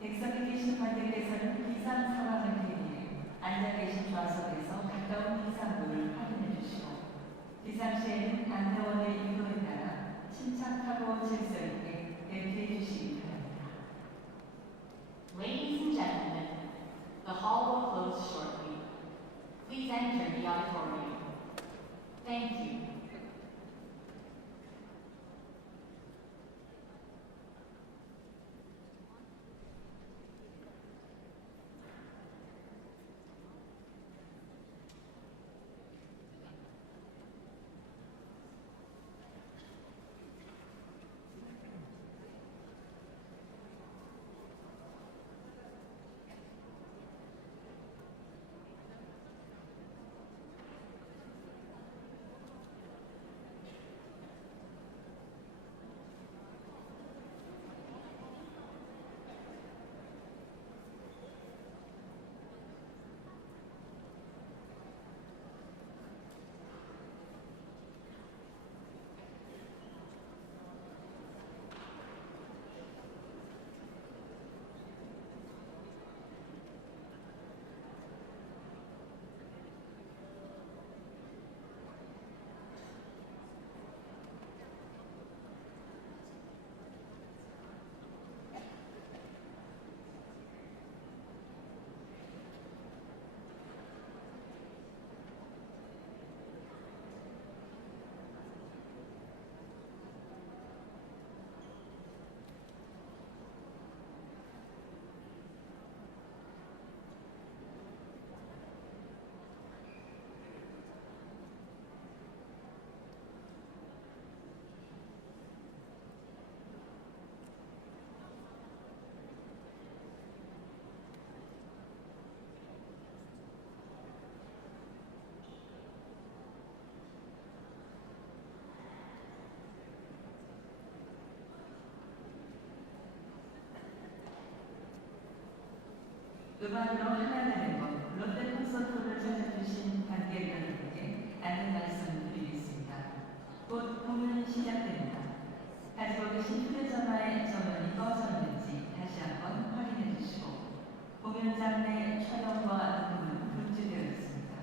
객석에 계신 관객께서는 비상 상황을 대비해 앉아 계신 좌석에서 가까운 비상구를 확인해 주시고 비상 시에는 안내원의 인도에 따라 침착하고 질서 있게 대피해 주시기 바랍니다. Ladies and gentlemen, the hall will close shortly. Please enter the auditorium. Thank you. 음악으로 하나되는 것 롯데 콘서트를 찾아주신 관객 여러분께 안내 말씀 드리겠습니다. 곧 공연이 시작됩니다. 가지고 계신 휴대전화의 전원이 꺼졌는지 다시 한번 확인해 주시고 공연장 내 촬영과 녹음은 금지되어 있습니다.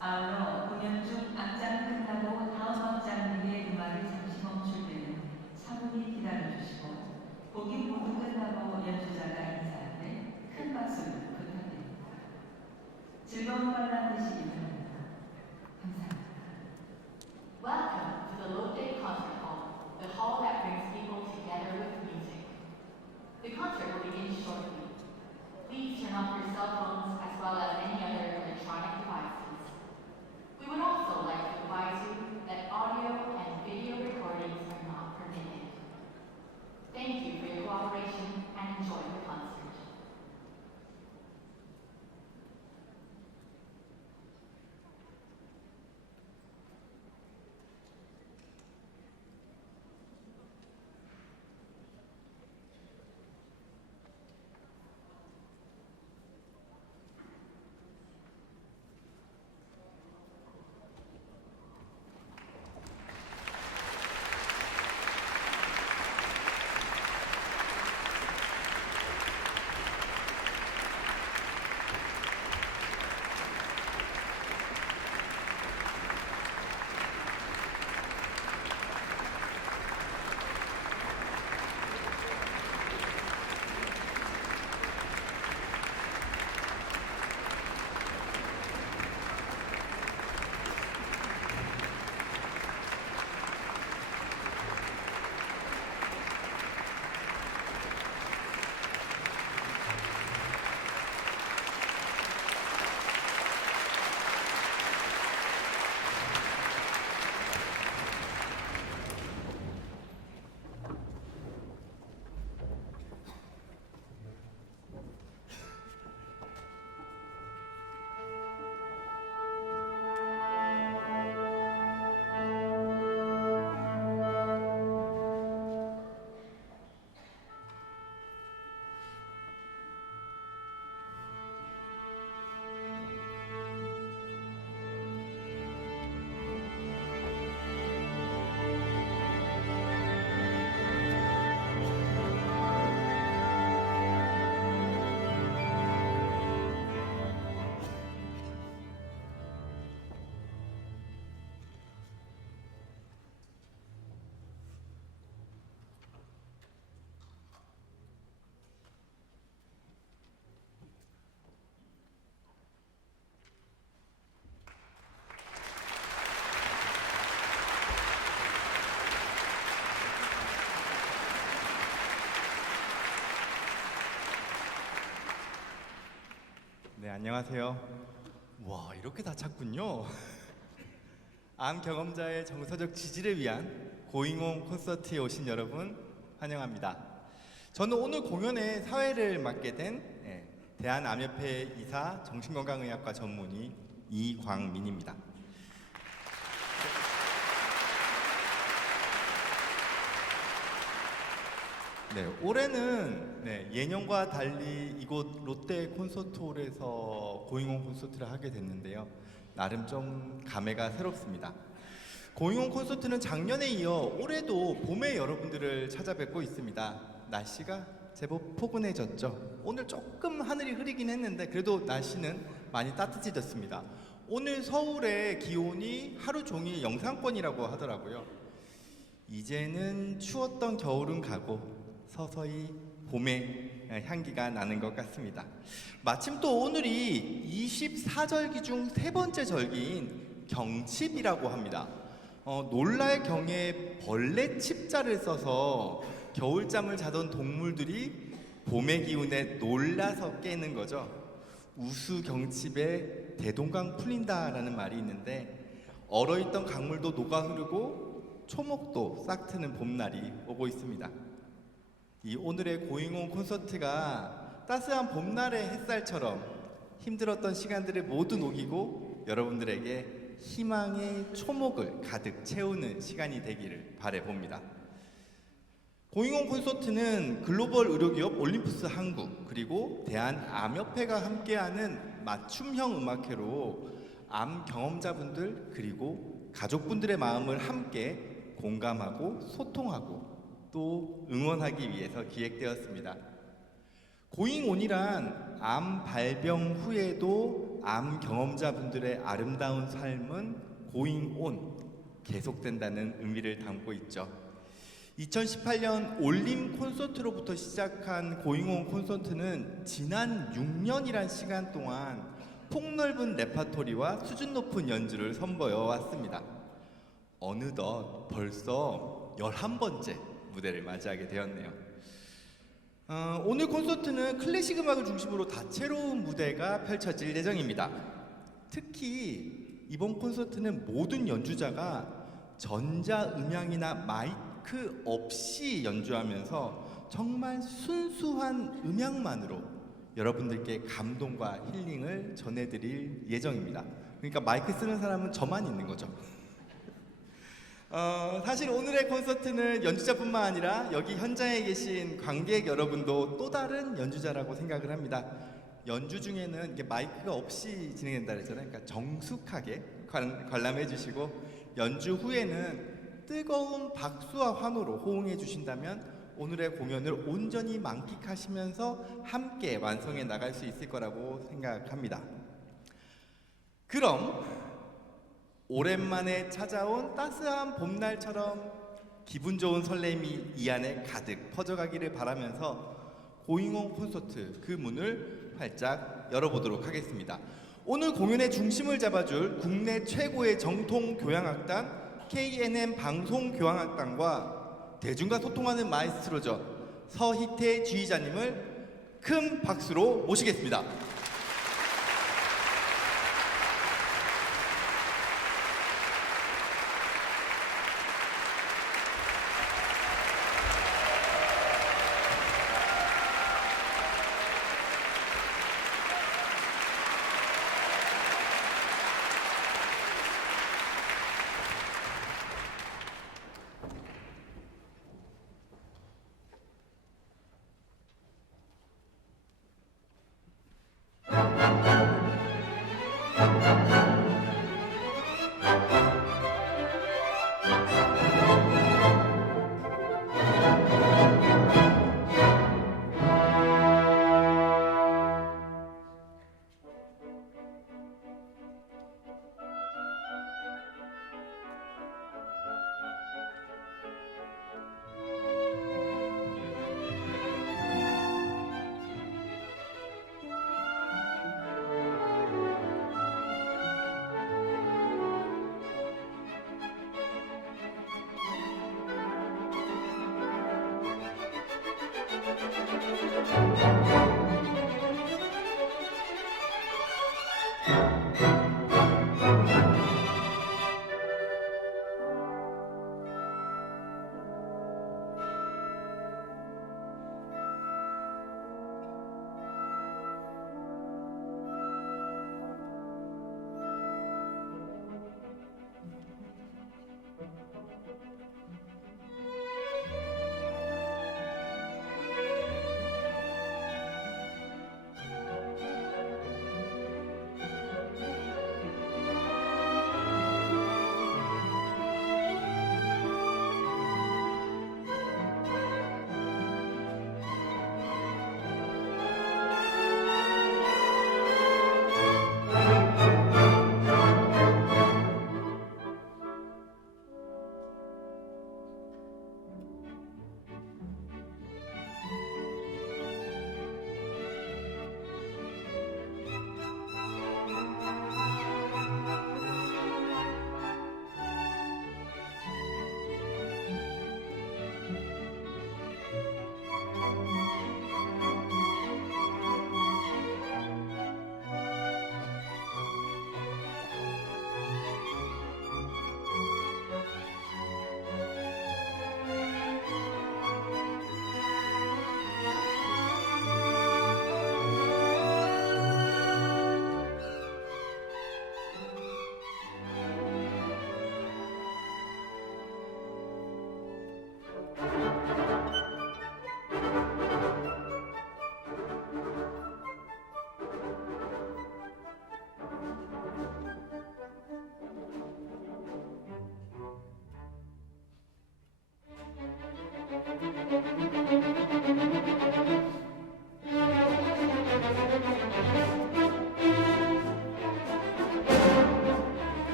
아울러 공연 중 악장 끝나고 다음 악장 뒤에 음악이 잠시 멈출 때는 차분히 기다려주시고 곡이 모두 끝나고 연주자가 인사할 때 큰 박수를 부탁드립니다. 즐거운 관람 되시기 바랍니다. 감사합니다. Welcome to the Lotte Concert Hall, the hall that brings people together with music. The concert will begin shortly. Please turn off your cell phones as well as any other electronic devices. We would also like to advise you that audio and video recordings are not permitted. Thank you for your cooperation and enjoy the concert. 네, 안녕하세요. 와, 이렇게 다 찾군요. 암 경험자의 정서적 지지를 위한 고잉홈 콘서트에 오신 여러분 환영합니다. 저는 오늘 공연의 사회를 맡게 된 대한암협회 이사 정신건강의학과 전문의 이광민입니다. 네, 올해는 예년과 달리 이곳 롯데 콘서트홀에서 고잉홈 콘서트를 하게 됐는데요. 나름 좀 감회가 새롭습니다. 고잉홈 콘서트는 작년에 이어 올해도 봄에 여러분들을 찾아뵙고 있습니다. 날씨가 제법 포근해졌죠. 오늘 조금 하늘이 흐리긴 했는데 그래도 날씨는 많이 따뜻해졌습니다. 오늘 서울의 기온이 하루 종일 영상권이라고 하더라고요. 이제는 추웠던 겨울은 가고 서서히 봄의 향기가 나는 것 같습니다. 마침 또 오늘이 24절기 중 세 번째 절기인 경칩이라고 합니다. 놀랄 경에 벌레 칩자를 써서 겨울잠을 자던 동물들이 봄의 기운에 놀라서 깨는 거죠. 우수경칩에 대동강 풀린다라는 말이 있는데 얼어있던 강물도 녹아 흐르고 초목도 싹 트는 봄날이 오고 있습니다. 이 오늘의 고잉홈 콘서트가 따스한 봄날의 햇살처럼 힘들었던 시간들을 모두 녹이고 여러분들에게 희망의 초목을 가득 채우는 시간이 되기를 바라봅니다. 고잉홈 콘서트는 글로벌 의료기업 올림푸스 한국 그리고 대한암협회가 함께하는 맞춤형 음악회로 암 경험자분들 그리고 가족분들의 마음을 함께 공감하고 소통하고 또 응원하기 위해서 기획되었습니다. 고잉온이란 암 발병 후에도 암 경험자분들의 아름다운 삶은 고잉온 계속된다는 의미를 담고 있죠. 2018년 올림 콘서트로부터 시작한 고잉온 콘서트는 지난 6년이란 시간 동안 폭넓은 레파토리와 수준 높은 연주를 선보여 왔습니다. 어느덧 벌써 11번째 무대를 맞이하게 되었네요. 오늘 콘서트는 클래식 음악을 중심으로 다채로운 무대가 펼쳐질 예정입니다. 특히 이번 콘서트는 모든 연주자가 전자음향이나 마이크 없이 연주하면서 정말 순수한 음향만으로 여러분들께 감동과 힐링을 전해드릴 예정입니다. 그러니까 마이크 쓰는 사람은 저만 있는 거죠. 사실 오늘의 콘서트는 연주자뿐만 아니라 여기 현장에 계신 관객 여러분도 또 다른 연주자라고 생각을 합니다. 연주 중에는 이게 마이크가 없이 진행된다 그랬잖아요. 그러니까 정숙하게 관람해 주시고 연주 후에는 뜨거운 박수와 환호로 호응해 주신다면 오늘의 공연을 온전히 만끽하시면서 함께 완성해 나갈 수 있을 거라고 생각합니다. 그럼 오랜만에 찾아온 따스한 봄날처럼 기분 좋은 설렘이 이 안에 가득 퍼져가기를 바라면서 고잉홈 콘서트 그 문을 활짝 열어보도록 하겠습니다. 오늘 공연의 중심을 잡아줄 국내 최고의 정통 교향악단 KNM 방송교향악단과 대중과 소통하는 마이스트로죠. 서희태 지휘자님을 큰 박수로 모시겠습니다.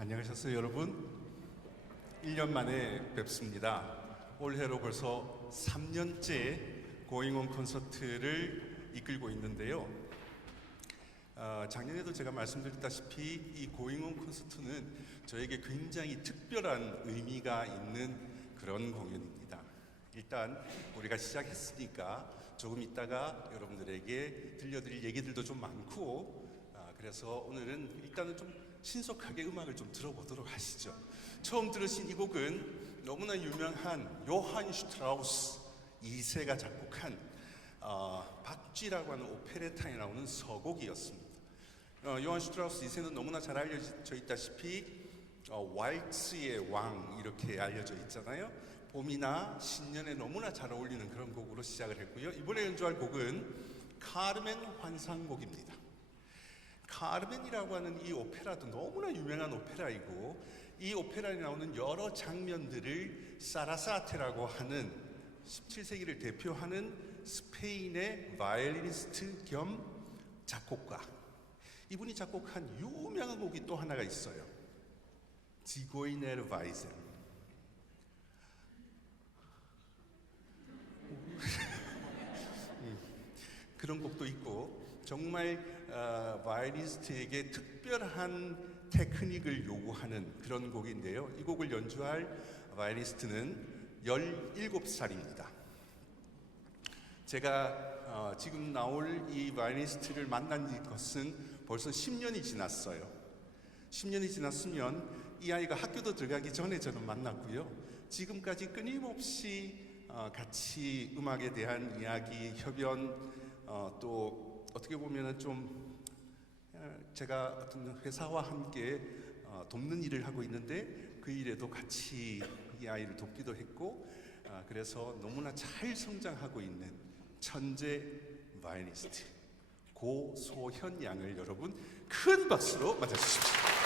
안녕하셨어요, 여러분. 1년 만에 뵙습니다. 올해로 벌써 3년째 고잉온 콘서트를 이끌고 있는데요. 작년에도 제가 말씀드렸다시피 이 고잉온 콘서트는 저에게 굉장히 특별한 의미가 있는 그런 공연입니다. 일단 우리가 시작했으니까 조금 있다가 여러분들에게 들려드릴 얘기들도 좀 많고, 그래서 오늘은 일단은 좀 신속하게 음악을 좀 들어보도록 하시죠. 처음 들으신 이 곡은 너무나 유명한 요한 슈트라우스 2세가 작곡한 박쥐라고 하는 오페레타에 나오는 서곡이었습니다. 요한 슈트라우스 2세는 너무나 잘 알려져 있다시피 왈츠의 왕 이렇게 알려져 있잖아요. 봄이나 신년에 너무나 잘 어울리는 그런 곡으로 시작을 했고요. 이번에 연주할 곡은 카르멘 환상곡입니다. 카르멘이라고 하는 이 오페라도 너무나 유명한 오페라이고, 이 오페라에 나오는 여러 장면들을 사라사테라고 하는 17세기를 대표하는 스페인의 바이올리니스트 겸 작곡가, 이분이 작곡한 유명한 곡이 또 하나가 있어요. 지고이네르 바이젠. 그런 곡도 있고, 정말 바이올리니스트에게 특별한 테크닉을 요구하는 그런 곡인데요. 이 곡을 연주할 바이올리니스트는 17살입니다. 제가 지금 나올 이 바이올리니스트를 만난 것은 벌써 10년이 지났어요. 10년이 지났으면 이 아이가 학교도 들어가기 전에 저는 만났고요. 지금까지 끊임없이 같이 음악에 대한 이야기, 협연, 또 어떻게 보면은 좀 제가 어떤 회사와 함께 돕는 일을 하고 있는데 그 일에도 같이 이 아이를 돕기도 했고, 그래서 너무나 잘 성장하고 있는 천재 바이올리니스트 고소현 양을 여러분 큰 박수로 맞아주십시오.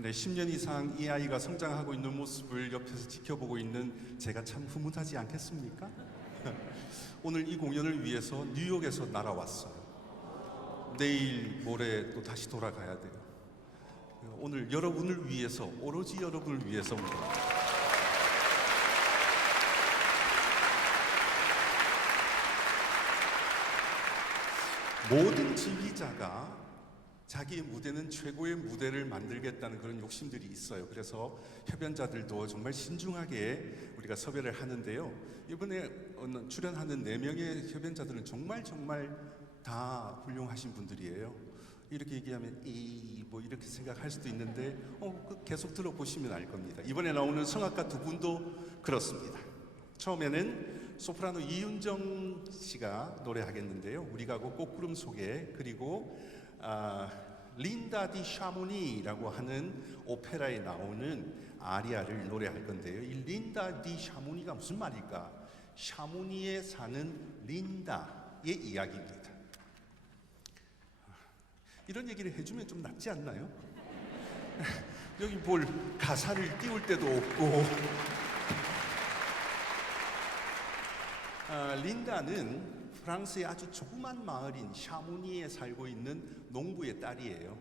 네, 10년 이상 이 아이가 성장하고 있는 모습을 옆에서 지켜보고 있는 제가 참 흐뭇하지 않겠습니까? 오늘 이 공연을 위해서 뉴욕에서 날아왔어요. 내일 모레 또 다시 돌아가야 돼요. 오늘 여러분을 위해서, 오로지 여러분을 위해서 온 겁니다. 모든 지휘자가 자기의 무대는 최고의 무대를 만들겠다는 그런 욕심들이 있어요. 그래서 협연자들도 정말 신중하게 우리가 섭외를 하는데요. 이번에 출연하는 4명의 협연자들은 정말 다 훌륭하신 분들이에요. 이렇게 얘기하면 뭐 이렇게 생각할 수도 있는데 계속 들어보시면 알 겁니다. 이번에 나오는 성악가 2분도 그렇습니다. 처음에는 소프라노 이윤정 씨가 노래하겠는데요. 우리 가고 꽃구름 속에, 그리고 린다 디 샤모니라고 하는 오페라에 나오는 아리아를 노래할 건데요. 이 린다 디 샤모니가 무슨 말일까? 샤모니에 사는 린다의 이야기입니다. 이런 얘기를 해주면 좀 낫지 않나요? 여기 뭘 가사를 띄울 데도 없고. 린다는 프랑스의 아주 조그만 마을인 샤모니에 살고 있는 농부의 딸이에요.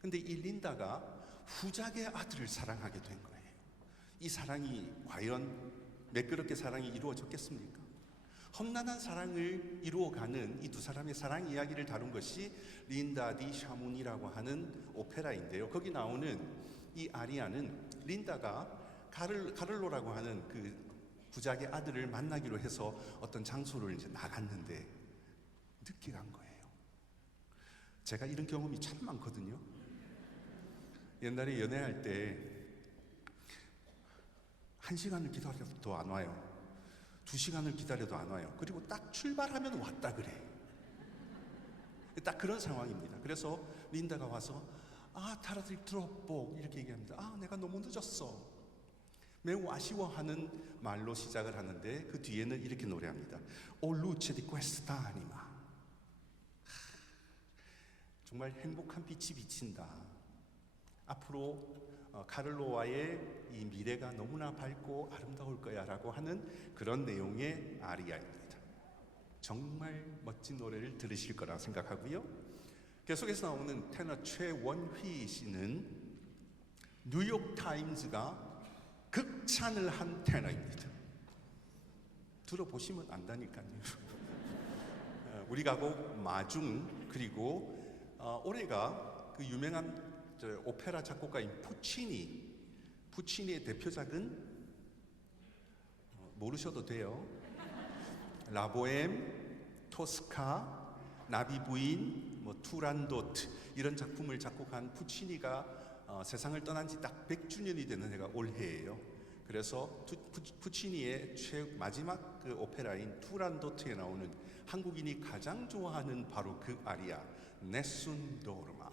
근데 이 린다가 후작의 아들을 사랑하게 된 거예요. 이 사랑이 과연 매끄럽게 사랑이 이루어졌겠습니까? 험난한 사랑을 이루어가는 이 두 사람의 사랑 이야기를 다룬 것이 린다 디 샤모니라고 하는 오페라인데요. 거기 나오는 이 아리아는 린다가 가를로라고 하는 그 부작의 아들을 만나기로 해서 어떤 장소를 이제 나갔는데 늦게 간 거예요. 제가 이런 경험이 참 많거든요. 옛날에 연애할 때 1시간을 기다려도 안 와요. 2시간을 기다려도 안 와요. 그리고 딱 출발하면 왔다 그래. 딱 그런 상황입니다. 그래서 린다가 와서 타라들 트롭보 이렇게 얘기합니다. 내가 너무 늦었어. 매우 아쉬워하는 말로 시작을 하는데 그 뒤에는 이렇게 노래합니다. O luce di quest'anima. 정말 행복한 빛이 비친다. 앞으로 카를로와의 이 미래가 너무나 밝고 아름다울 거야 라고 하는 그런 내용의 아리아입니다. 정말 멋진 노래를 들으실 거라 생각하고요. 계속해서 나오는 테너 최원휘 씨는 뉴욕타임즈가 극찬을 한 테너입니다. 들어보시면 안다니까요. 우리 가곡 마중, 그리고 올해가 그 유명한 오페라 작곡가인 푸치니의 대표작은 모르셔도 돼요. 라보엠, 토스카, 나비 부인, 투란도트 이런 작품을 작곡한 푸치니가 세상을 떠난 지 딱 100주년이 되는 해가 올해예요. 그래서 푸치니의 마지막 그 오페라인 투란도트에 나오는 한국인이 가장 좋아하는 바로 그 아리아 네순 도르마.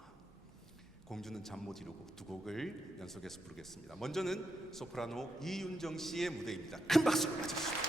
공주는 잠 못 이루고 두 곡을 연속해서 부르겠습니다. 먼저는 소프라노 이윤정 씨의 무대입니다. 큰 박수로 맞춰주십시오.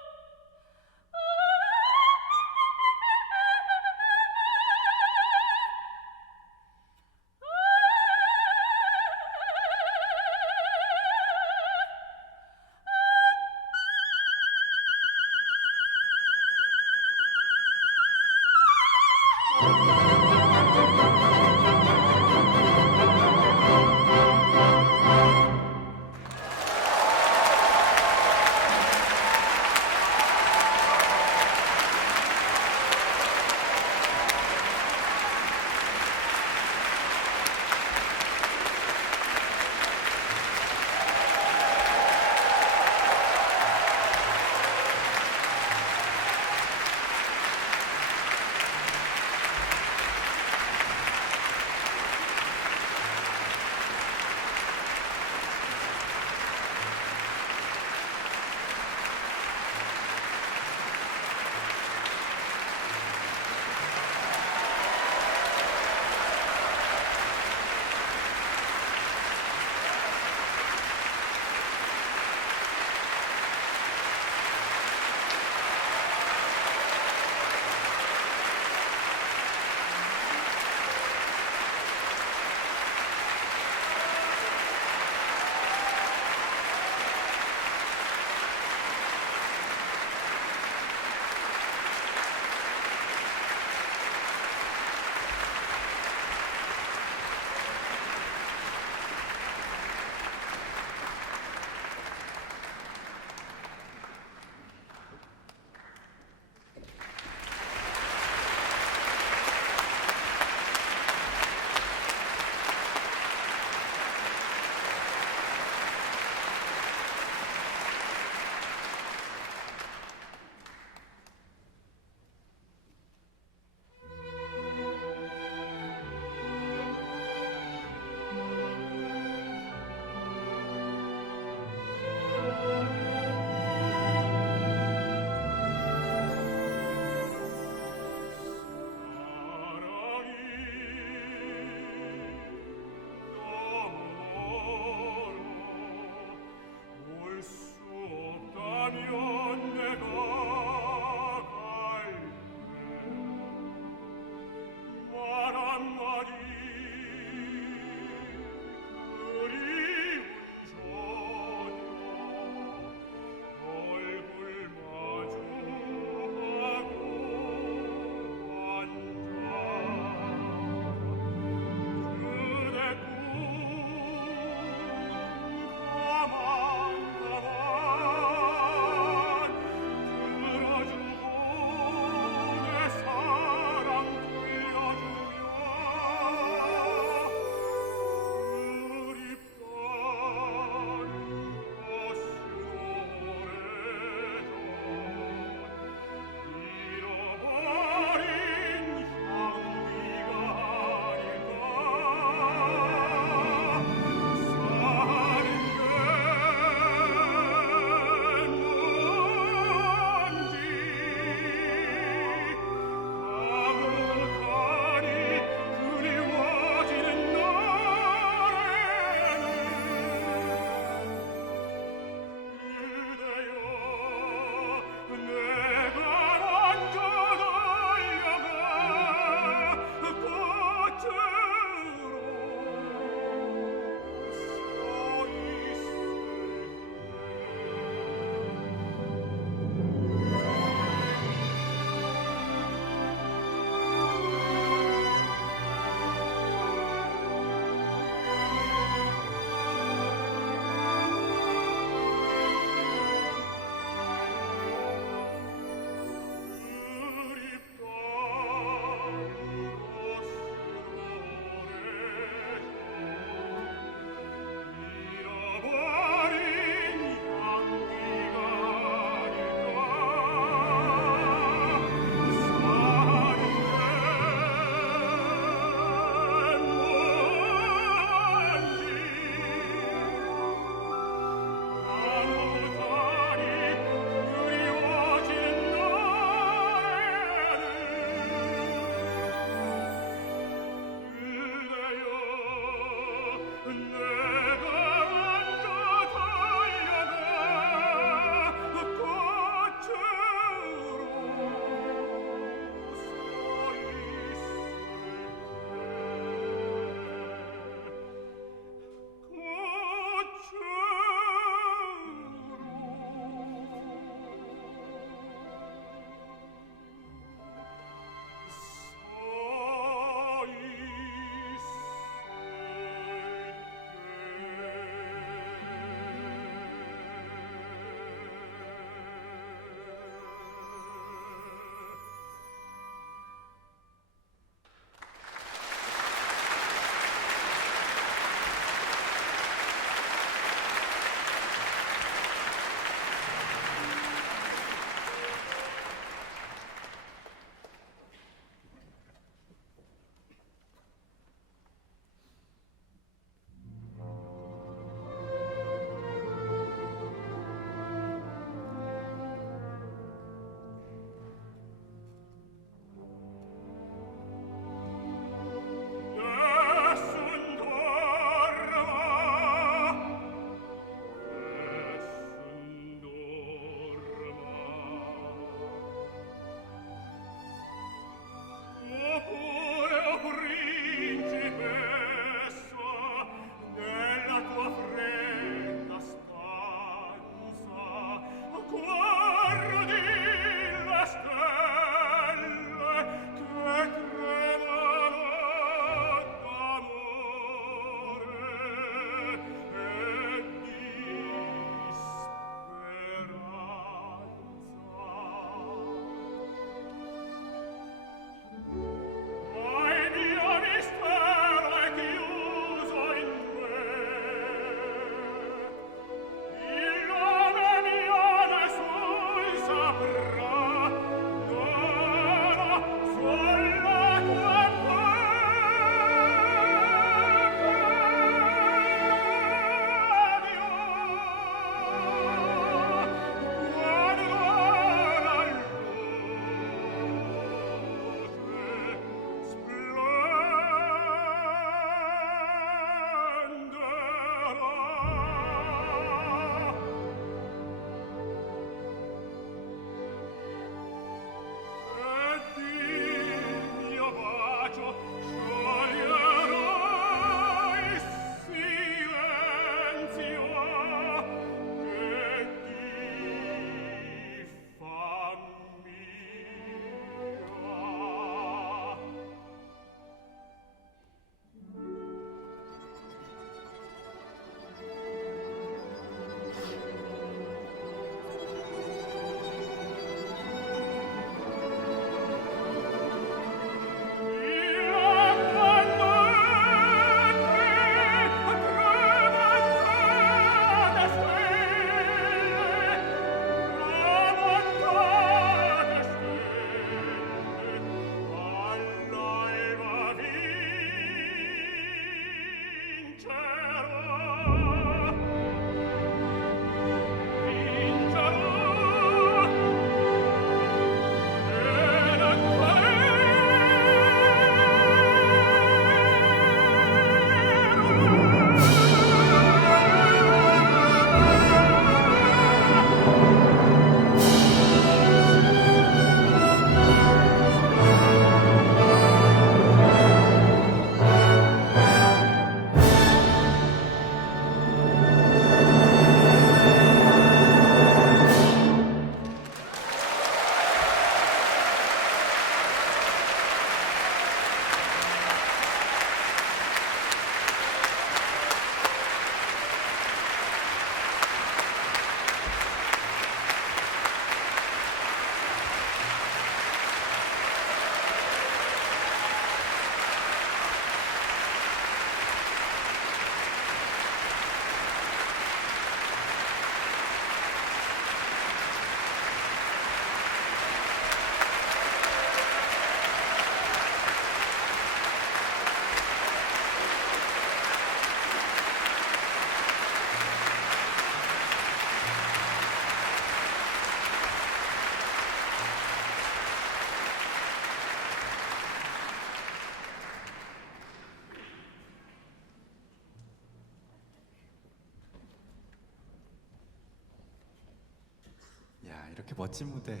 이렇게 멋진 무대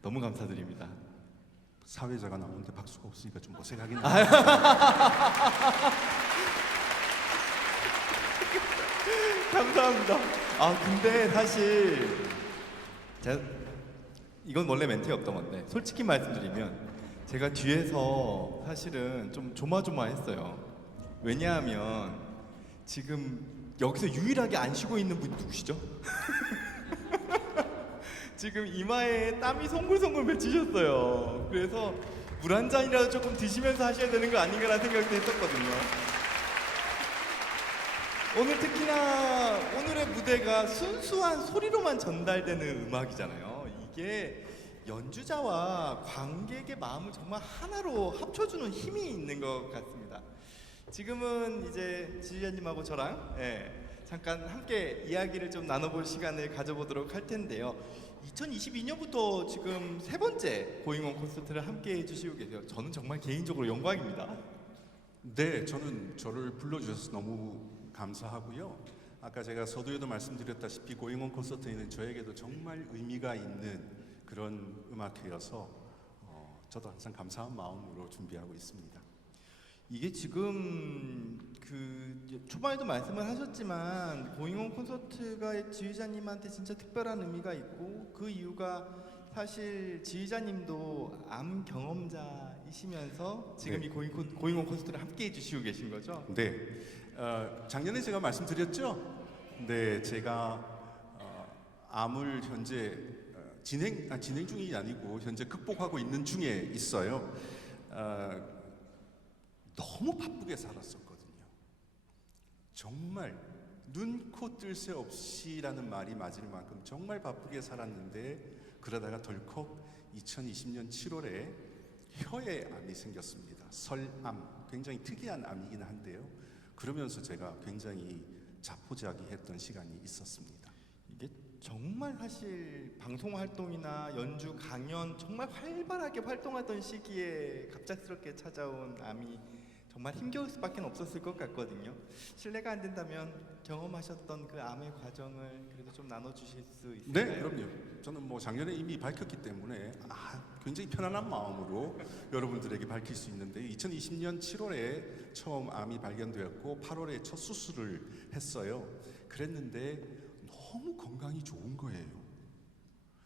너무 감사드립니다. 사회자가 나오는데 박수가 없으니까 좀 어색하긴 아, 해요. 감사합니다. 근데 사실 제가 이건 원래 멘트에 없던 건데 솔직히 말씀드리면 제가 뒤에서 사실은 좀 조마조마했어요. 왜냐하면 지금 여기서 유일하게 안 쉬고 있는 분이 누구시죠? 지금 이마에 땀이 송글송글 맺히셨어요. 그래서 물 한 잔이라도 조금 드시면서 하셔야 되는 거 아닌가라는 생각도 했었거든요. 오늘 특히나 오늘의 무대가 순수한 소리로만 전달되는 음악이잖아요. 이게 연주자와 관객의 마음을 정말 하나로 합쳐주는 힘이 있는 것 같습니다. 지금은 이제 지휘자님하고 저랑 잠깐 함께 이야기를 좀 나눠볼 시간을 가져보도록 할 텐데요. 2022년부터 지금 세 번째 고잉온 콘서트를 함께 해주시고 계세요. 저는 정말 개인적으로 영광입니다. 네, 저는 저를 불러주셔서 너무 감사하고요. 아까 제가 서두에도 말씀드렸다시피 고잉온 콘서트는 저에게도 정말 의미가 있는 그런 음악회여서 저도 항상 감사한 마음으로 준비하고 있습니다. 이게 지금 그 초반에도 말씀을 하셨지만 고잉온 콘서트가 지휘자님한테 진짜 특별한 의미가 있고 그 이유가 사실 지휘자님도 암 경험자이시면서 지금 네. 이 고잉온 콘서트를 함께 해주시고 계신 거죠? 네, 작년에 제가 말씀드렸죠. 네, 제가 암을 현재 진행 중이 아니고 현재 극복하고 있는 중에 있어요. 너무 바쁘게 살았었거든요. 정말 눈, 코, 뜰 새 없이라는 말이 맞을 만큼 정말 바쁘게 살았는데 그러다가 덜컥 2020년 7월에 혀에 암이 생겼습니다. 설암, 굉장히 특이한 암이긴 한데요. 그러면서 제가 굉장히 자포자기했던 시간이 있었습니다. 이게 정말 사실 방송 활동이나 연주, 강연 정말 활발하게 활동하던 시기에 갑작스럽게 찾아온 암이 정말 힘겨울 수밖에 없었을 것 같거든요. 실례가 안 된다면 경험하셨던 그 암의 과정을 그래도 좀 나눠주실 수 있을까요? 네, 그럼요. 저는 뭐 작년에 이미 밝혔기 때문에 굉장히 편안한 마음으로 여러분들에게 밝힐 수 있는데 2020년 7월에 처음 암이 발견되었고 8월에 첫 수술을 했어요. 그랬는데 너무 건강이 좋은 거예요.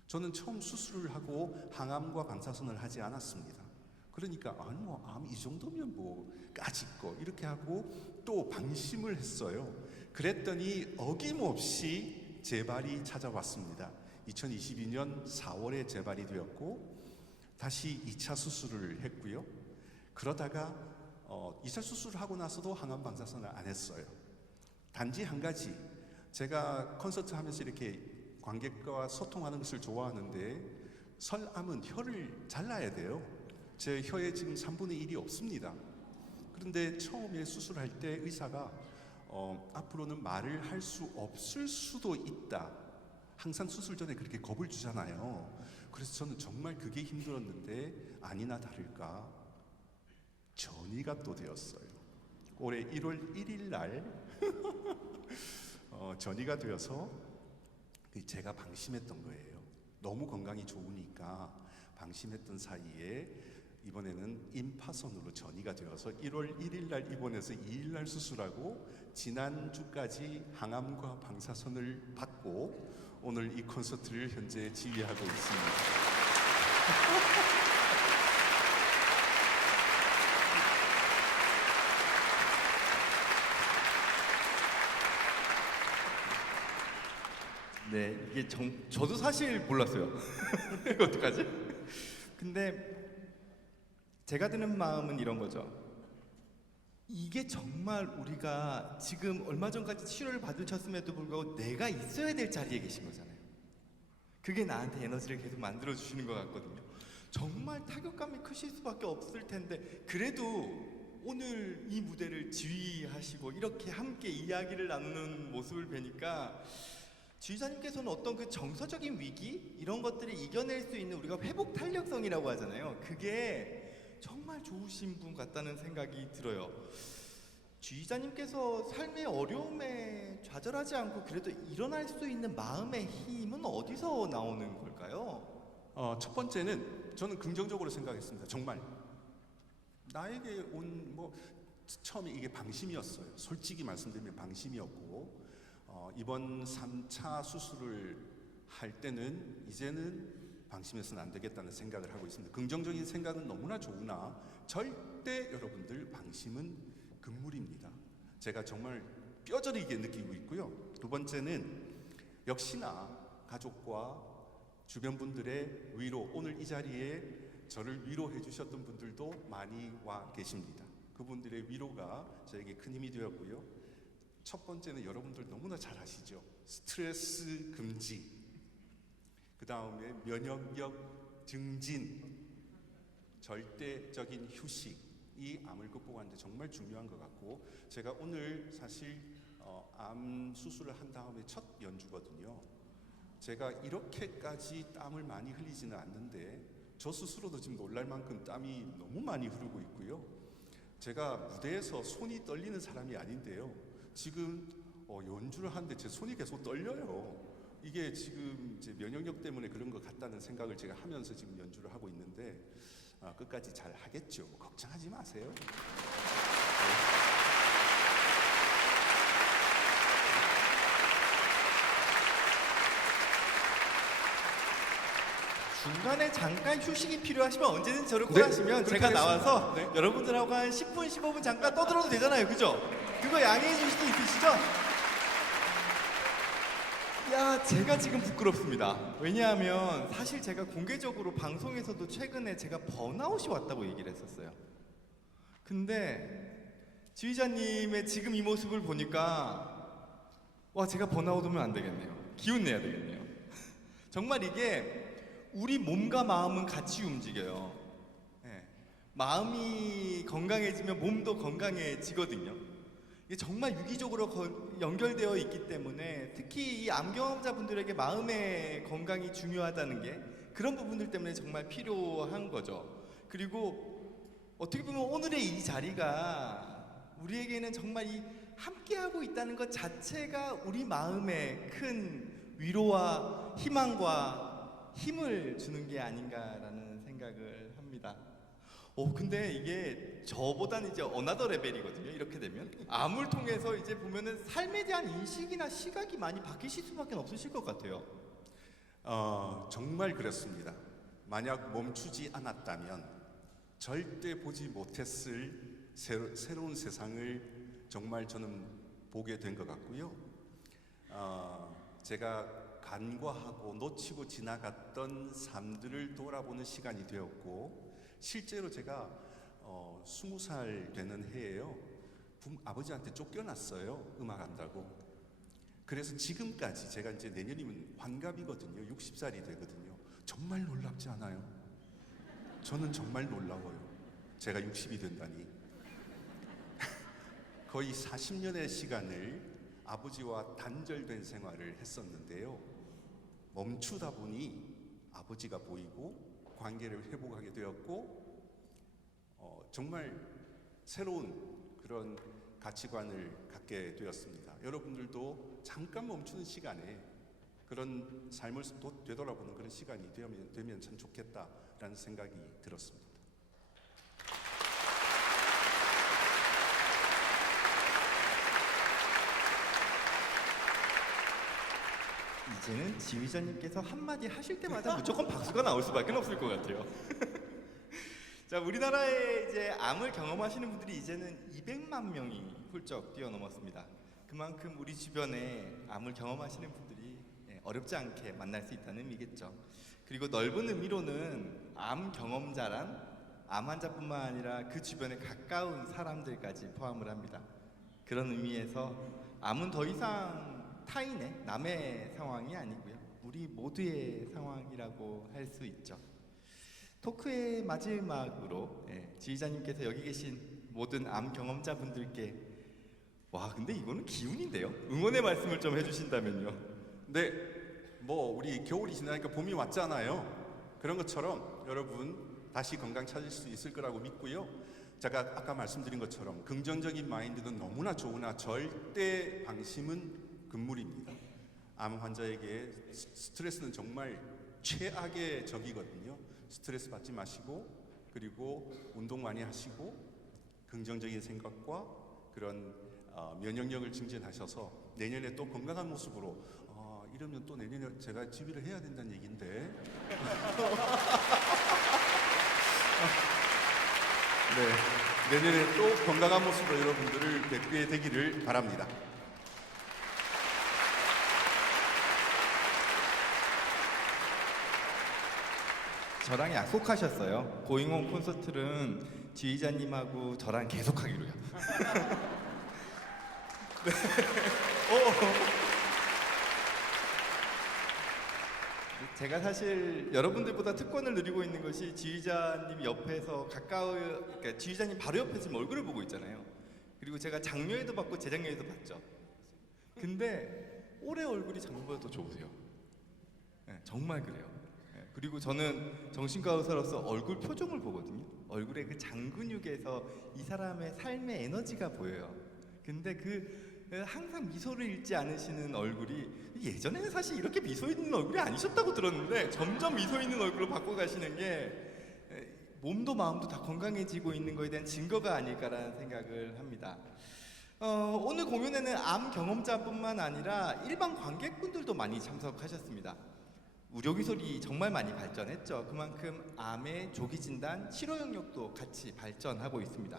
저는 처음 수술을 하고 항암과 방사선을 하지 않았습니다. 그러니까 아니 뭐 암 이 정도면 뭐 까짓 거 이렇게 하고 또 방심을 했어요. 그랬더니 어김없이 재발이 찾아왔습니다. 2022년 4월에 재발이 되었고 다시 2차 수술을 했고요. 그러다가 2차 수술을 하고 나서도 항암 방사선을 안 했어요. 단지 한 가지, 제가 콘서트 하면서 이렇게 관객과 소통하는 것을 좋아하는데 설암은 혀를 잘라야 돼요. 제 혀에 지금 3분의 1이 없습니다. 그런데 처음에 수술할 때 의사가 앞으로는 말을 할 수 없을 수도 있다. 항상 수술 전에 그렇게 겁을 주잖아요. 그래서 저는 정말 그게 힘들었는데 아니나 다를까 전이가 또 되었어요. 올해 1월 1일 날 전이가 되어서 제가 방심했던 거예요. 너무 건강이 좋으니까 방심했던 사이에 이번에는 임파선으로 전이가 되어서 1월 1일 날 입원해서 2일 날 수술하고 지난주까지 항암과 방사선을 받고 오늘 이 콘서트를 현재 지휘하고 있습니다. 네, 이게 저도 사실 몰랐어요. 이거 어떡하지? 근데 제가 드는 마음은 이런 거죠. 이게 정말 우리가 지금 얼마 전까지 치료를 받으셨음에도 불구하고 내가 있어야 될 자리에 계신 거잖아요. 그게 나한테 에너지를 계속 만들어 주시는 것 같거든요. 정말 타격감이 크실 수밖에 없을 텐데 그래도 오늘 이 무대를 지휘하시고 이렇게 함께 이야기를 나누는 모습을 뵈니까 지휘자님께서는 어떤 그 정서적인 위기 이런 것들을 이겨낼 수 있는 우리가 회복 탄력성이라고 하잖아요. 그게 정말 좋으신 분 같다는 생각이 들어요. 지휘자님께서 삶의 어려움에 좌절하지 않고 그래도 일어날 수 있는 마음의 힘은 어디서 나오는 걸까요? 첫 번째는 저는 긍정적으로 생각했습니다. 정말 나에게 온 처음에 이게 방심이었어요. 솔직히 말씀드리면 방심이었고 이번 3차 수술을 할 때는 이제는 방심해서는 안 되겠다는 생각을 하고 있습니다. 긍정적인 생각은 너무나 좋으나 절대 여러분들 방심은 금물입니다. 제가 정말 뼈저리게 느끼고 있고요. 두 번째는 역시나 가족과 주변 분들의 위로, 오늘 이 자리에 저를 위로해 주셨던 분들도 많이 와 계십니다. 그분들의 위로가 저에게 큰 힘이 되었고요. 첫 번째는 여러분들 너무나 잘 아시죠? 스트레스 금지, 그 다음에 면역력 증진, 절대적인 휴식이 암을 극복하는데 정말 중요한 것 같고, 제가 오늘 사실 암 수술을 한 다음에 첫 연주거든요. 제가 이렇게까지 땀을 많이 흘리지는 않는데 저 스스로도 지금 놀랄 만큼 땀이 너무 많이 흐르고 있고요. 제가 무대에서 손이 떨리는 사람이 아닌데요. 지금 연주를 하는데 제 손이 계속 떨려요. 이게 지금 이제 면역력 때문에 그런 것 같다는 생각을 제가 하면서 지금 연주를 하고 있는데 끝까지 잘 하겠죠. 걱정하지 마세요. 중간에 잠깐 휴식이 필요하시면 언제든 저를 네, 콜하시면 그렇게 제가 하겠습니다. 나와서 네. 여러분들하고 한 10분, 15분 잠깐 떠들어도 되잖아요. 그죠? 그거 양해해 주실 수 있으시죠? 야, 제가 지금 부끄럽습니다. 왜냐하면 사실 제가 공개적으로 방송에서도 최근에 제가 번아웃이 왔다고 얘기를 했었어요. 근데 지휘자님의 지금 이 모습을 보니까 와, 제가 번아웃 오면 안 되겠네요. 기운 내야 되겠네요. 정말 이게 우리 몸과 마음은 같이 움직여요. 예. 마음이 건강해지면 몸도 건강해지거든요. 이게 정말 유기적으로 연결되어 있기 때문에 특히 이 암 경험자분들에게 마음의 건강이 중요하다는 게 그런 부분들 때문에 정말 필요한 거죠. 그리고 어떻게 보면 오늘의 이 자리가 우리에게는 정말 이 함께하고 있다는 것 자체가 우리 마음에 큰 위로와 희망과 힘을 주는 게 아닌가라는 생각을 합니다. 근데 이게 저보다는 이제 어나더 레벨이거든요. 이렇게 되면 암을 통해서 이제 보면은 삶에 대한 인식이나 시각이 많이 바뀌실 수밖에 없으실 것 같아요. 정말 그렇습니다. 만약 멈추지 않았다면 절대 보지 못했을 새로운 세상을 정말 저는 보게 된 것 같고요. 제가 간과하고 놓치고 지나갔던 삶들을 돌아보는 시간이 되었고, 실제로 제가 20살 되는 해에요. 아버지한테 쫓겨났어요. 음악 한다고. 그래서 지금까지 제가 이제 내년이면 환갑이거든요. 60살이 되거든요. 정말 놀랍지 않아요? 저는 정말 놀라워요. 제가 60이 된다니. 거의 40년의 시간을 아버지와 단절된 생활을 했었는데요. 멈추다 보니 아버지가 보이고 관계를 회복하게 되었고, 정말 새로운 그런 가치관을 갖게 되었습니다. 여러분들도 잠깐 멈추는 시간에 그런 삶을 되돌아보는 그런 시간이 되면 참 좋겠다라는 생각이 들었습니다. 이제는 지휘자님께서 한마디 하실 때마다 무조건 박수가 나올 수밖에 없을 것 같아요. 자, 우리나라에 이제 암을 경험하시는 분들이 이제는 200만 명이 훌쩍 뛰어넘었습니다. 그만큼 우리 주변에 암을 경험하시는 분들이 어렵지 않게 만날 수 있다는 의미겠죠. 그리고 넓은 의미로는 암 경험자란 암 환자뿐만 아니라 그 주변에 가까운 사람들까지 포함을 합니다. 그런 의미에서 암은 더 이상 타인의, 남의 상황이 아니고요. 우리 모두의 상황이라고 할 수 있죠. 토크의 마지막으로 지휘자님께서 여기 계신 모든 암 경험자분들께 와, 근데 이거는 기운인데요. 응원의 말씀을 좀 해주신다면요. 네, 우리 겨울이 지나니까 봄이 왔잖아요. 그런 것처럼 여러분 다시 건강 찾을 수 있을 거라고 믿고요. 제가 아까 말씀드린 것처럼 긍정적인 마인드는 너무나 좋으나 절대 방심은 금물입니다. 암 환자에게 스트레스는 정말 최악의 적이거든요. 스트레스 받지 마시고, 그리고 운동 많이 하시고, 긍정적인 생각과 그런 면역력을 증진하셔서 내년에 또 건강한 모습으로, 이러면 또 내년에 제가 집의를 해야 된다는 얘기인데 네, 내년에 또 건강한 모습으로 여러분들을 뵙게 되기를 바랍니다. 저랑 약속하셨어요. 고잉홈 콘서트는 지휘자님하고 저랑 계속하기로요. 네. 제가 사실 여러분들보다 특권을 누리고 있는 것이 지휘자님 옆에서 그러니까 지휘자님 바로 옆에서 지금 얼굴을 보고 있잖아요. 그리고 제가 장려에도 받고 재장려에도 받죠. 근데 올해 얼굴이 작년보다 더 좋으세요. 네, 정말 그래요. 네, 그리고 저는 정신과 의사로서 얼굴 표정을 보거든요. 얼굴의 그 장근육에서 이 사람의 삶의 에너지가 보여요. 근데 항상 미소를 잃지 않으시는 얼굴이 예전에는 사실 이렇게 미소 있는 얼굴이 아니셨다고 들었는데 점점 미소 있는 얼굴로 바꿔가시는 게 몸도 마음도 다 건강해지고 있는 것에 대한 증거가 아닐까라는 생각을 합니다. 오늘 공연에는 암 경험자뿐만 아니라 일반 관객분들도 많이 참석하셨습니다. 의료기술이 정말 많이 발전했죠. 그만큼 암의 조기 진단, 치료 영역도 같이 발전하고 있습니다.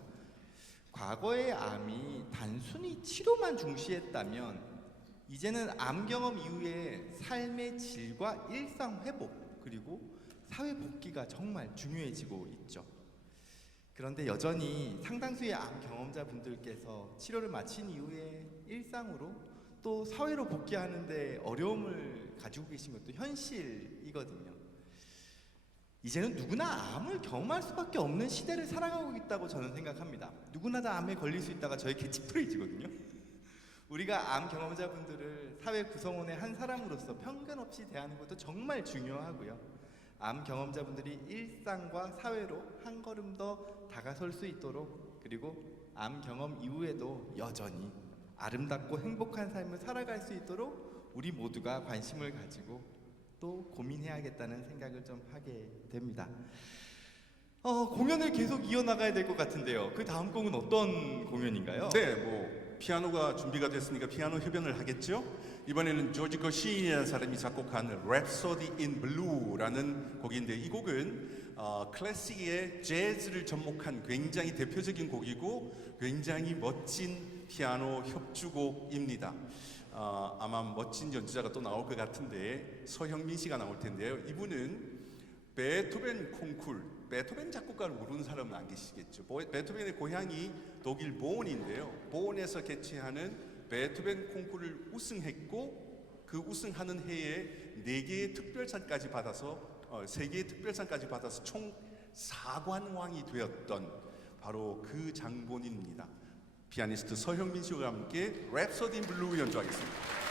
과거의 암이 단순히 치료만 중시했다면 이제는 암 경험 이후에 삶의 질과 일상 회복 그리고 사회 복귀가 정말 중요해지고 있죠. 그런데 여전히 상당수의 암 경험자분들께서 치료를 마친 이후에 일상으로 또 사회로 복귀하는데 어려움을 가지고 계신 것도 현실이거든요. 이제는 누구나 암을 경험할 수밖에 없는 시대를 살아가고 있다고 저는 생각합니다. 누구나 다 암에 걸릴 수 있다가 저의 캐치프레이즈거든요. 우리가 암 경험자분들을 사회 구성원의 한 사람으로서 편견 없이 대하는 것도 정말 중요하고요. 암 경험자분들이 일상과 사회로 한 걸음 더 다가설 수 있도록, 그리고 암 경험 이후에도 여전히 아름답고 행복한 삶을 살아갈 수 있도록 우리 모두가 관심을 가지고 또 고민해야겠다는 생각을 좀 하게 됩니다. 공연을 계속 이어나가야 될 것 같은데요. 그 다음 곡은 어떤 공연인가요? 네, 피아노가 준비가 됐으니까 피아노 협연을 하겠죠? 이번에는 조지 거시인이라는 사람이 작곡한 Rhapsody in Blue라는 곡인데, 이 곡은 클래식의 재즈를 접목한 굉장히 대표적인 곡이고 굉장히 멋진 피아노 협주곡입니다. 아마 멋진 연주자가 또 나올 것 같은데 서형민 씨가 나올 텐데요. 이분은 베토벤 콩쿨, 베토벤 작곡가를 모르는 사람은 안 계시겠죠. 베토벤의 고향이 독일 보온인데요. 보온에서 개최하는 베토벤 콩쿨을 우승했고 그 우승하는 해에 4개의 특별상까지 받아서 3개의 특별상까지 받아서 총 4관왕이 되었던 바로 그 장본인입니다. 피아니스트 서형민 씨와 함께 랩소디 인 블루 연주하겠습니다.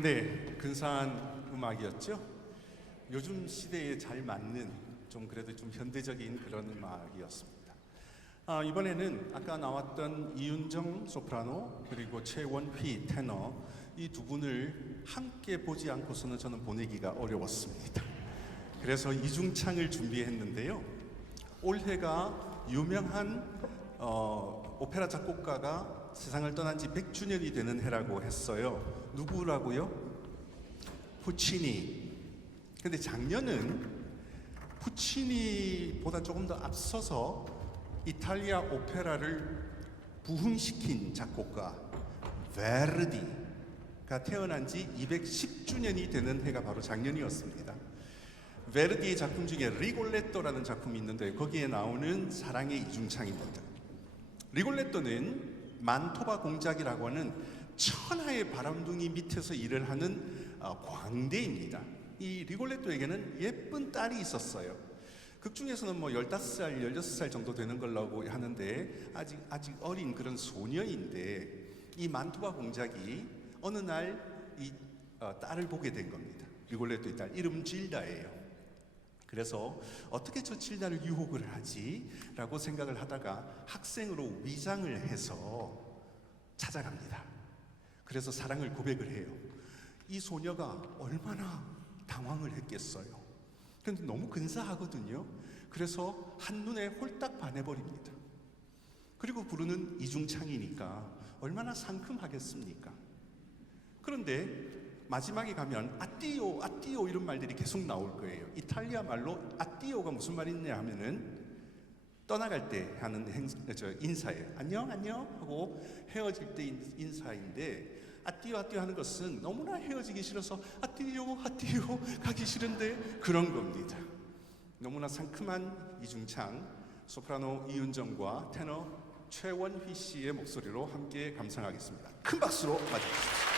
네, 근사한 음악이었죠. 요즘 시대에 잘 맞는 좀 그래도 좀 현대적인 그런 음악이었습니다. 이번에는 아까 나왔던 이윤정 소프라노 그리고 최원휘 테너 이 두 분을 함께 보지 않고서는 저는 보내기가 어려웠습니다. 그래서 이중창을 준비했는데요. 올해가 유명한 오페라 작곡가가 세상을 떠난 지 100주년이 되는 해라고 했어요. 누구라고요? 푸치니. 근데 작년은 푸치니보다 조금 더 앞서서 이탈리아 오페라를 부흥시킨 작곡가 베르디가 태어난 지 210주년이 되는 해가 바로 작년이었습니다. 베르디의 작품 중에 리골레토라는 작품이 있는데 거기에 나오는 사랑의 이중창입니다. 리골레토는 만토바 공작이라고 하는 천하의 바람둥이 밑에서 일을 하는 광대입니다. 이 리골레토에게는 예쁜 딸이 있었어요. 극 중에서는 뭐 15살, 16살 정도 되는 걸로 하는데 아직 어린 그런 소녀인데 이 만토바 공작이 어느 날 이 딸을 보게 된 겁니다. 리골레토의 딸 이름 질다예요. 그래서 어떻게 저 질다를 유혹을 하지? 라고 생각을 하다가 학생으로 위장을 해서 찾아갑니다. 그래서 사랑을 고백을 해요. 이 소녀가 얼마나 당황을 했겠어요. 그런데 너무 근사하거든요. 그래서 한눈에 홀딱 반해버립니다. 그리고 부르는 이중창이니까 얼마나 상큼하겠습니까? 그런데 마지막에 가면 아띠오 아띠오 이런 말들이 계속 나올 거예요. 이탈리아 말로 아띠오가 무슨 말이냐 하면은 떠나갈 때 하는 인사예요. 안녕 안녕 하고 헤어질 때 인사인데 아띠오 아띠오 하는 것은 너무나 헤어지기 싫어서 아띠오 아띠오 가기 싫은데 그런 겁니다. 너무나 상큼한 이중창 소프라노 이윤정과 테너 최원휘 씨의 목소리로 함께 감상하겠습니다. 큰 박수로 맞이하십시오.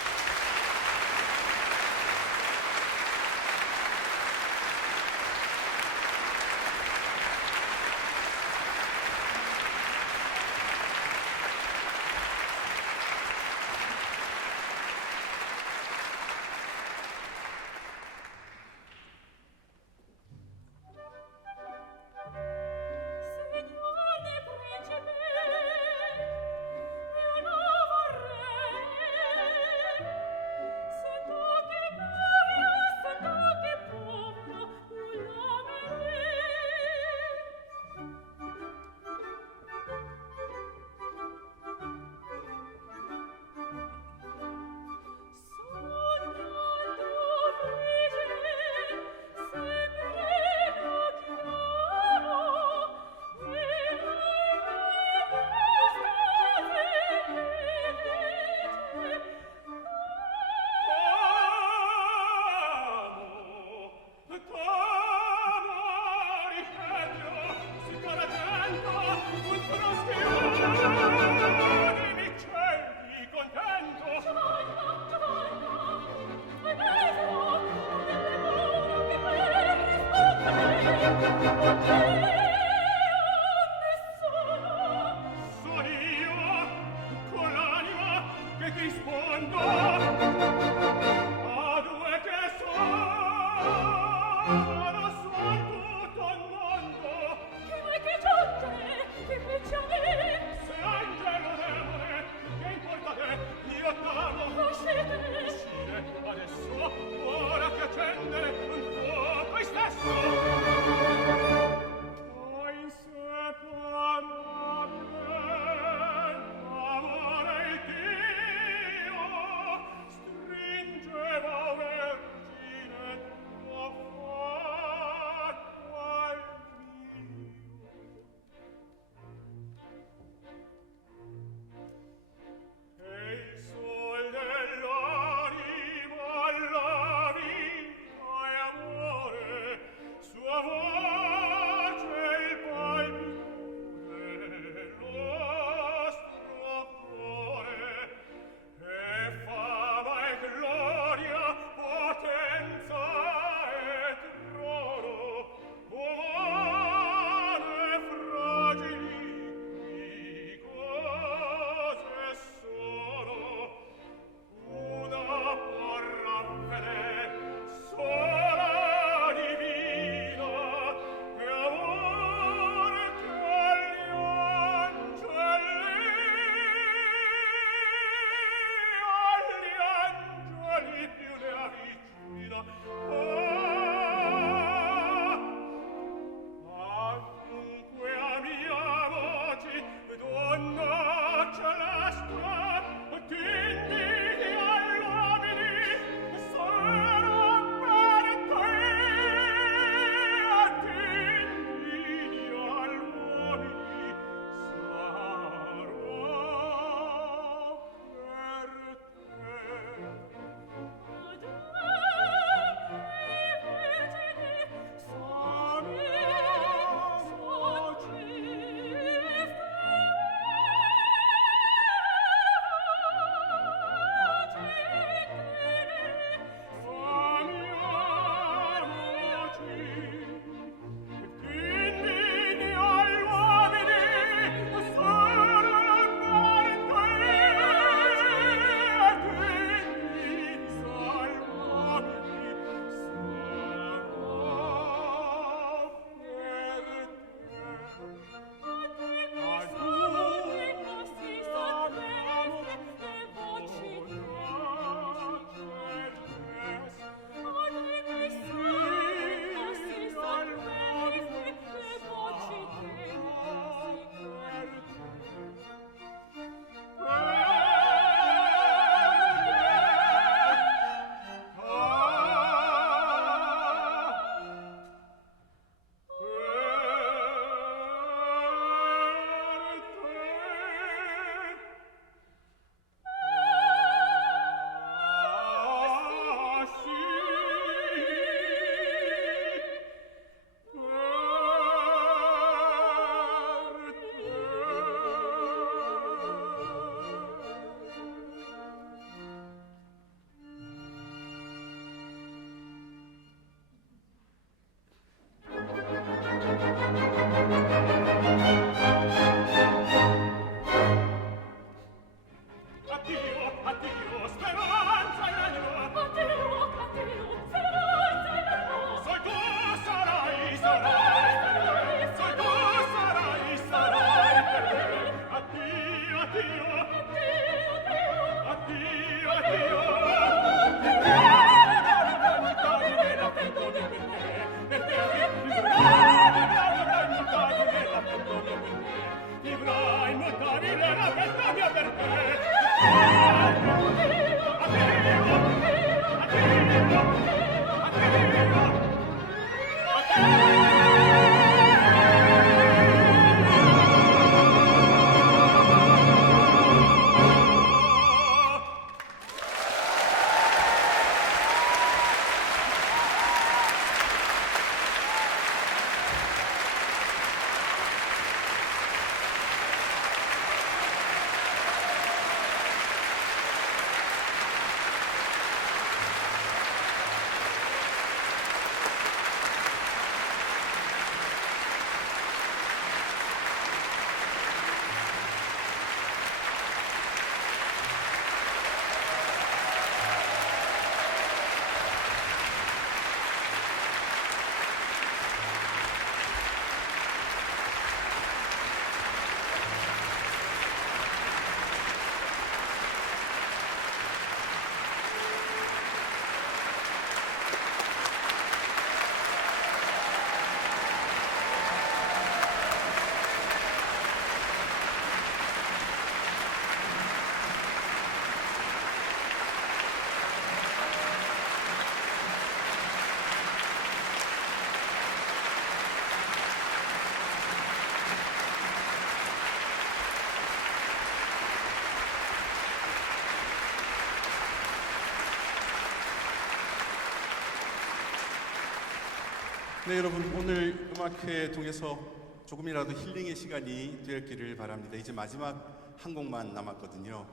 네, 여러분 오늘 음악회 통해서 조금이라도 힐링의 시간이 되었기를 바랍니다. 이제 마지막 한 곡만 남았거든요.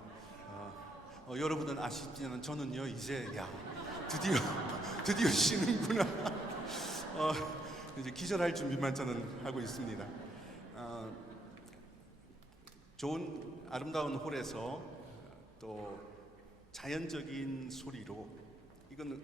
여러분은 아시지만 저는요 이제 드디어 쉬는구나. 이제 기절할 준비만 저는 하고 있습니다. 좋은 아름다운 홀에서 또 자연적인 소리로 이건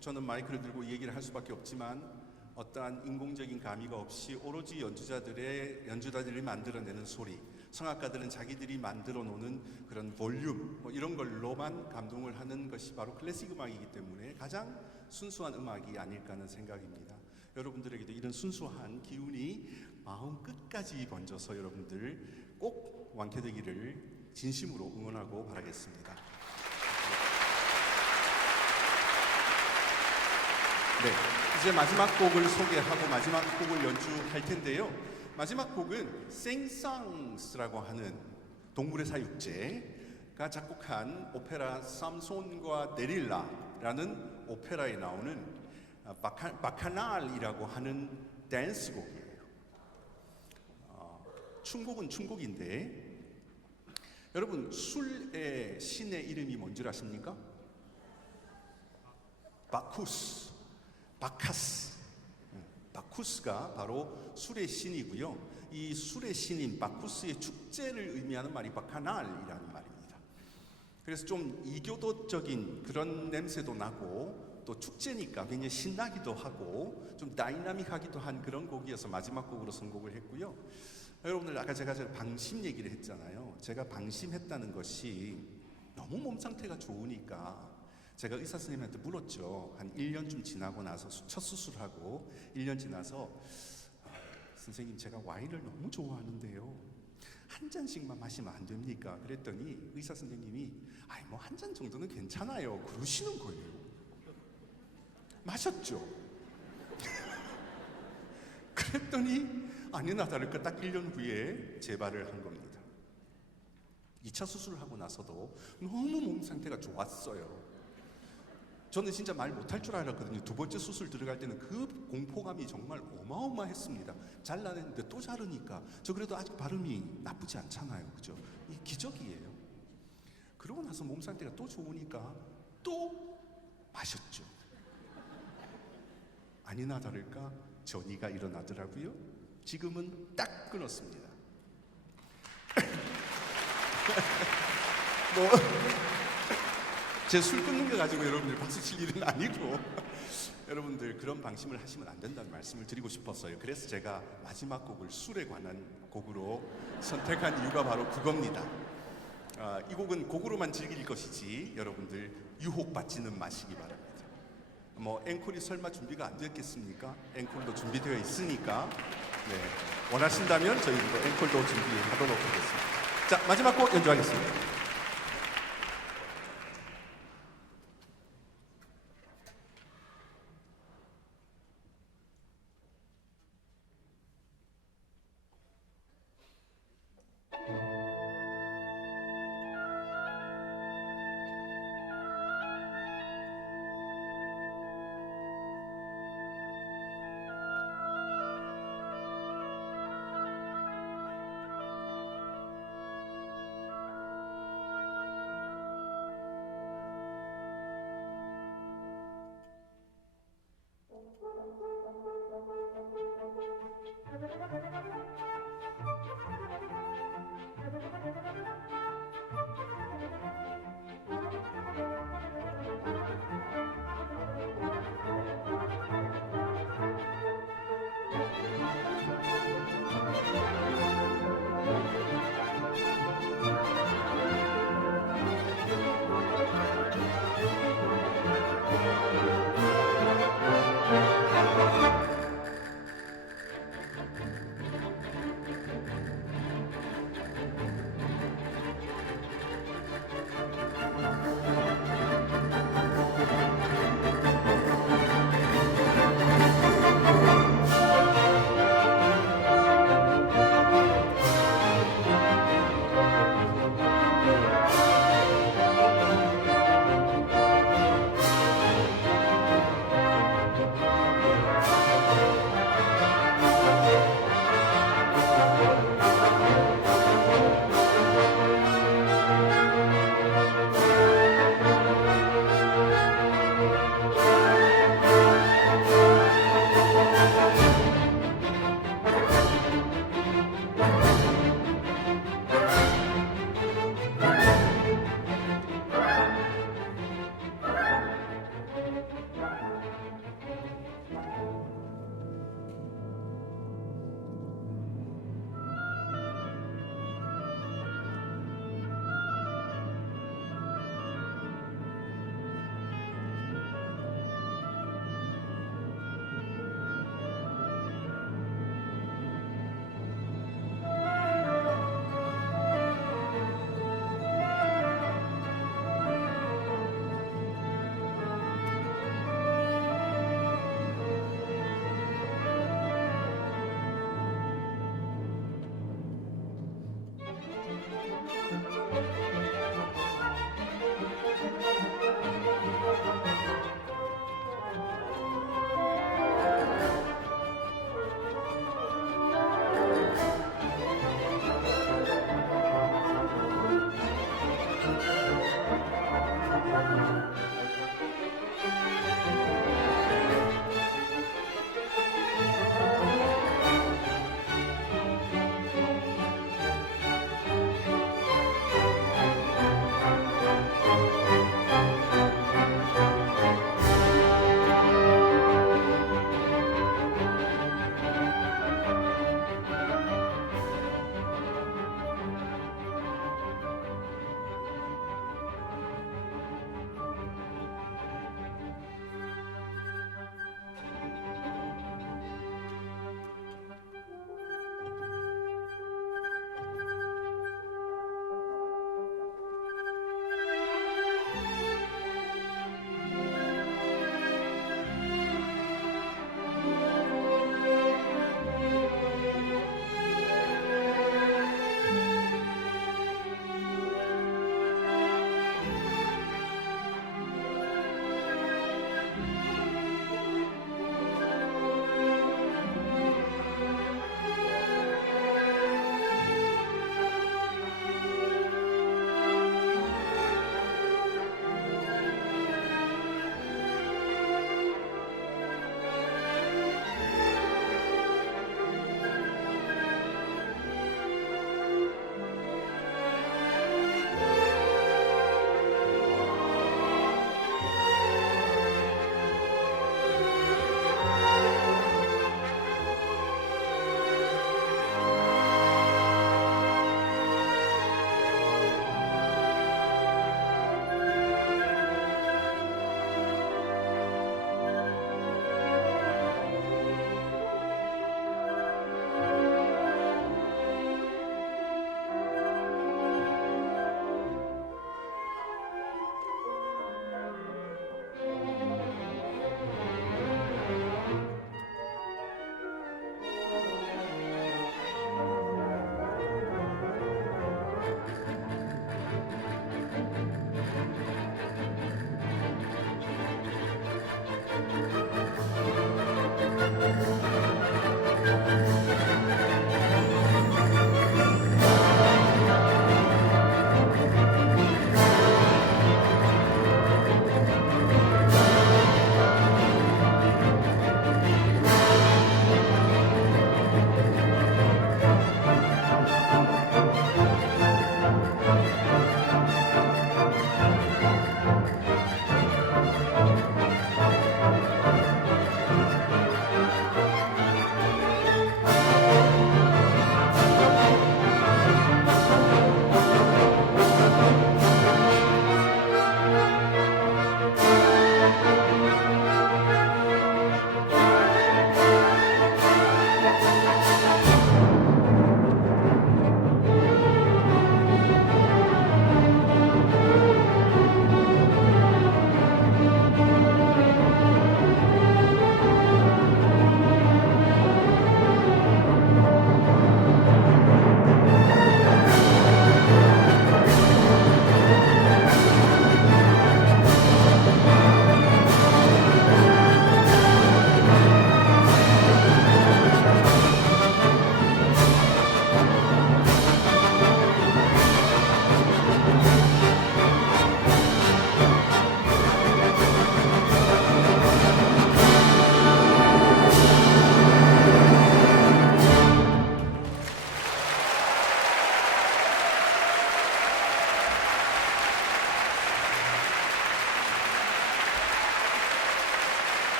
저는 마이크를 들고 얘기를 할 수밖에 없지만 어떠한 인공적인 가미가 없이 오로지 연주자들이 만들어내는 소리, 성악가들은 자기들이 만들어 놓는 그런 볼륨 이런 걸로만 감동을 하는 것이 바로 클래식 음악이기 때문에 가장 순수한 음악이 아닐까 하는 생각입니다. 여러분들에게도 이런 순수한 기운이 마음 끝까지 번져서 여러분들 꼭 완쾌되기를 진심으로 응원하고 바라겠습니다. 네, 이제 마지막 곡을 소개하고 마지막 곡을 연주할 텐데요. 마지막 곡은 생상스라고 하는 동물의 사육제가 작곡한 오페라 삼손과 데릴라라는 오페라에 나오는 바카날이라고 하는 댄스곡이에요. 춤곡은 춤곡인데 여러분 술의 신의 이름이 뭔지 아십니까? 바쿠스가 바로 술의 신이고요. 이 술의 신인 바쿠스의 축제를 의미하는 말이 바카날이라는 말입니다. 그래서 좀 이교도적인 그런 냄새도 나고 또 축제니까 굉장히 신나기도 하고 좀 다이나믹하기도 한 그런 곡이어서 마지막 곡으로 선곡을 했고요. 여러분들 아까 제가 방심 얘기를 했잖아요. 제가 방심했다는 것이 너무 몸 상태가 좋으니까 제가 의사 선생님한테 물었죠. 한 1년쯤 지나고 나서 첫 수술하고 1년 지나서 선생님 제가 와인을 너무 좋아하는데요. 한 잔씩만 마시면 안 됩니까? 그랬더니 의사 선생님이 뭐 한 잔 정도는 괜찮아요. 그러시는 거예요. 마셨죠. 그랬더니 아니나 다를까 딱 1년 후에 재발을 한 겁니다. 2차 수술을 하고 나서도 너무 몸 상태가 좋았어요. 저는 진짜 말 못할 줄 알았거든요. 두 번째 수술 들어갈 때는 그 공포감이 정말 어마어마했습니다. 잘라냈는데 또 자르니까 저 그래도 아직 발음이 나쁘지 않잖아요. 그죠? 이 기적이에요. 그러고 나서 몸 상태가 또 좋으니까 또 마셨죠. 아니나 다를까 전이가 일어나더라고요. 지금은 딱 끊었습니다. 제 술 끊는 거 가지고 여러분들 박수 칠 일은 아니고 여러분들 그런 방심을 하시면 안 된다는 말씀을 드리고 싶었어요. 그래서 제가 마지막 곡을 술에 관한 곡으로 선택한 이유가 바로 그겁니다. 이 곡은 곡으로만 즐길 것이지 여러분들 유혹받지는 마시기 바랍니다. 앵콜이 설마 준비가 안 되었겠습니까? 앵콜도 준비되어 있으니까 원하신다면 저희도 앵콜도 준비하도록 하겠습니다. 자, 마지막 곡 연주하겠습니다.